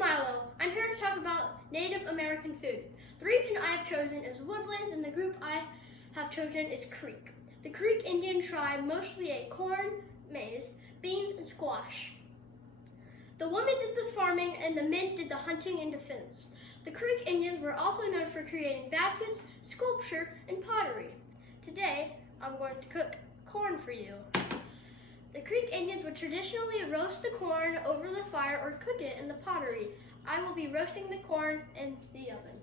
I'm Milo. I'm here to talk about Native American food. The region I have chosen is woodlands, and the group I have chosen is Creek. The Creek Indian tribe mostly ate corn, maize, beans, and squash. The women did the farming and the men did the hunting and defense. The Creek Indians were also known for creating baskets, sculpture, and pottery. Today, I'm going to cook corn for you. The Creek Indians would traditionally roast the corn over the fire or cook it in the pottery. I will be roasting the corn in the oven.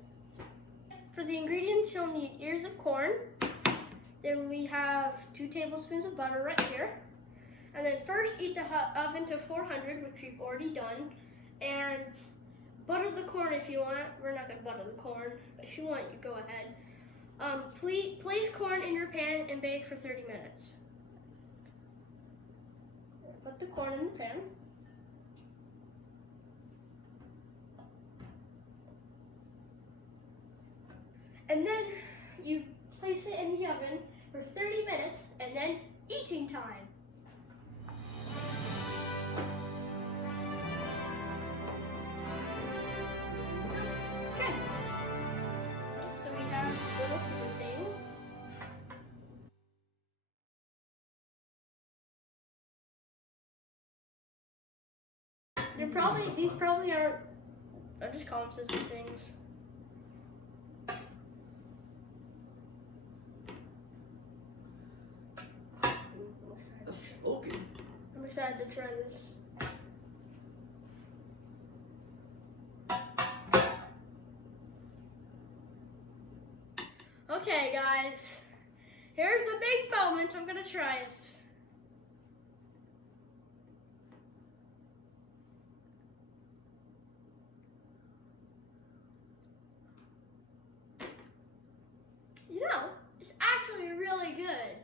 For the ingredients, you'll need ears of corn. Then we have 2 tablespoons of butter right here. And then first heat the oven to 400, which we've already done. And butter the corn if you want. We're not going to butter the corn, but if you want, you go ahead. Place corn in your pan and bake for 30 minutes. Put the corn in the pan. And then you place it in the oven for 30 minutes and then eating time. Okay. So we have little scissor things. These probably aren't, I'll just call them scissor things. That's smoking. I'm excited to try this. Okay guys, here's the big moment. I'm gonna try it. You know, it's actually really good.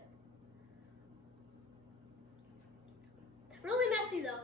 Really messy though.